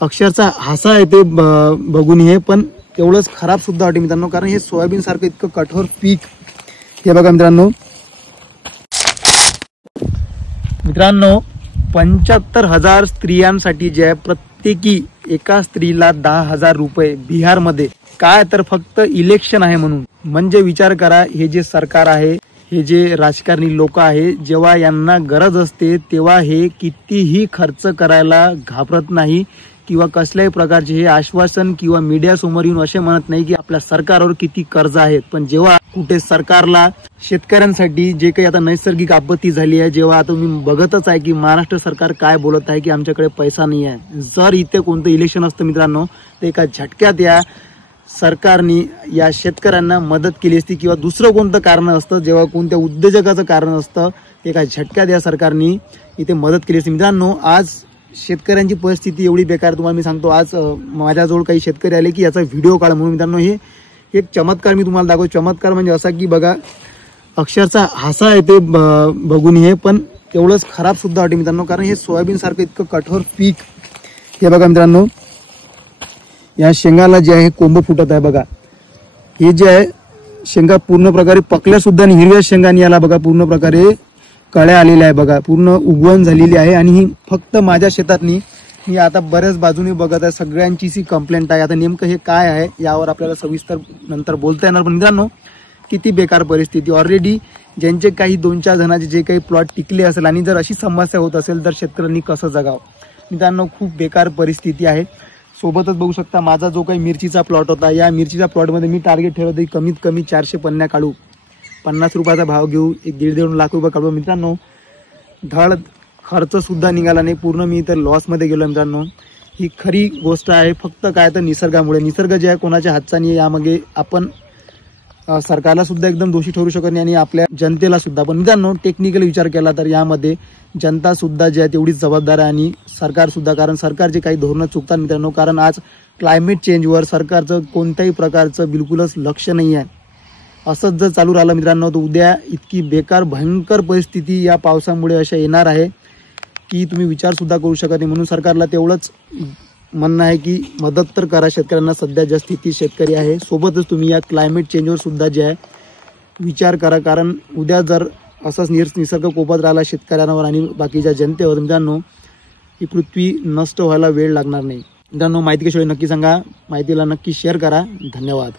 अक्षरशः हसा येते बघून हे, पण तेवढंच खराब सुद्धा वाटते मित्रांनो, कारण हे सोयाबीन सारखं इतकं कठोर पीक हे बघा मित्रांनो 75,000 स्त्रियांसाठी जे आहे प्रत्येकी एका स्त्रीला 10,000 रुपये बिहारमध्ये, काय तर फक्त इलेक्शन आहे म्हणून. म्हणजे विचार करा, हे जे सरकार आहे, हे जे राजकारणी लोक आहे, जेव्हा यांना गरज असते तेव्हा हे कितीही खर्च करायला घाबरत नाही किंवा कसल्याही प्रकारचे हे आश्वासन किंवा मीडिया समोर येऊन असे म्हणत नाही की आपल्या सरकारवर किती कर्ज आहेत. पण जेव्हा कुठे सरकारला शेतकऱ्यांसाठी जे काही आता नैसर्गिक आपत्ती झाली आहे, जेव्हा आता तुम्ही बघतच आहे की महाराष्ट्र सरकार काय बोलत आहे की आमच्याकडे पैसा नाही आहे. जर इथे कोणतं इलेक्शन असतं मित्रांनो, तर एका झटक्यात या सरकारने या शेतकऱ्यांना मदत केली असती किंवा दुसरं कोणतं कारण असतं, जेव्हा कोणत्या उद्योजकाचं कारण असतं, एका झटक्यात या सरकारने इथे मदत केली असती. मित्रांनो, आज शेतकऱ्यांची परिस्थिती एवढी बेकार, तुम्हाला मी सांगतो. आज माझ्याजवळ काही शेतकरी आले की याचा व्हिडिओ काढ म्हणून. मित्रांनो, हे एक चमत्कार मी तुम्हाला दाखवतो. चमत्कार म्हणजे असा की बघा, अक्षरशः हसा येते बघून हे, पण तेवढंच खराब सुद्धा वाटते मित्रांनो, कारण हे सोयाबीन सारखं इतकं कठोर पीक हे बघा मित्रांनो. या शेंगाला जे आहे कोंब फुटत आहे बघा. हे जे आहे शेंगा पूर्ण प्रकारे पकल्या सुद्धा आणि हिरव्या शेंगाने याला बघा पूर्ण प्रकारे कळ्या आलेल्या आहे बघा, पूर्ण उगवण झालेली आहे. आणि ही फक्त माझ्या शेतातनी मी आता बऱ्याच बाजूने बघत आहे, सगळ्यांचीच कंप्लेंट आहे. आता नेमकं हे काय आहे यावर आपल्याला सविस्तर नंतर बोलता येणार. पण मित्रांनो, किती बेकार परिस्थिती. ऑलरेडी ज्यांचे काही 2-4 जणांचे जे काही प्लॉट टिकले असेल आणि जर अशी समस्या होत असेल तर शेतकऱ्यांनी कसं जगावं मित्रांनो, खूप बेकार परिस्थिती आहे. सोबतच बघू शकता माझा जो काही मिरचीचा प्लॉट होता, या मिरचीच्या प्लॉटमध्ये मी टार्गेट ठेवलं होतं कमीत कमी 400 पन्न्या काढू, 50 रुपयाचा भाव घेऊ, 1-1.5 लाख रुपये काढू. मित्रांनो, धड खर्च सुद्धा निघाला नाही, पूर्ण मी तर लॉसमध्ये गेलो मित्रांनो. ही खरी गोष्ट आहे. फक्त काय तर निसर्गामुळे. निसर्ग जे आहे कोणाच्या हातचा नाही, यामागे आपण सरकारला सुद्धा एकदम दोषी ठरू शकत नाही आणि आपल्या जनतेला सुद्धा. पण मित्रांनो, टेक्निकल विचार केला तर यामध्ये जनता सुद्धा जी आहे तेवढीच जबाबदार आहे आणि सरकार सुद्धा, कारण सरकारचे काही धोरणं चुकतात मित्रांनो. कारण आज क्लायमेट चेंजवर सरकारचं कोणत्याही प्रकारचं बिलकुलच लक्ष नाही आहे. असंच जर चालू राहिलं मित्रांनो, तर उद्या इतकी बेकार भयंकर परिस्थिती या पावसामुळे अशा येणार आहे की तुम्ही विचार सुद्धा करू शकत नाही. म्हणून सरकारला तेवढंच म्हणणं आहे की मदत तर करा शेतकऱ्यांना. सध्या ज्या स्थिती शेतकरी आहे, सोबतच तुम्ही या क्लायमेट चेंजवर सुद्धा जे आहे विचार करा. कारण उद्या जर असंच निसर्ग कोपत राहिला शेतकऱ्यांवर आणि बाकीच्या जनतेवर मित्रांनो, ही पृथ्वी नष्ट व्हायला वेळ लागणार नाही. मित्रांनो, माहिती कशी नक्की सांगा, माहितीला नक्की शेअर करा. धन्यवाद.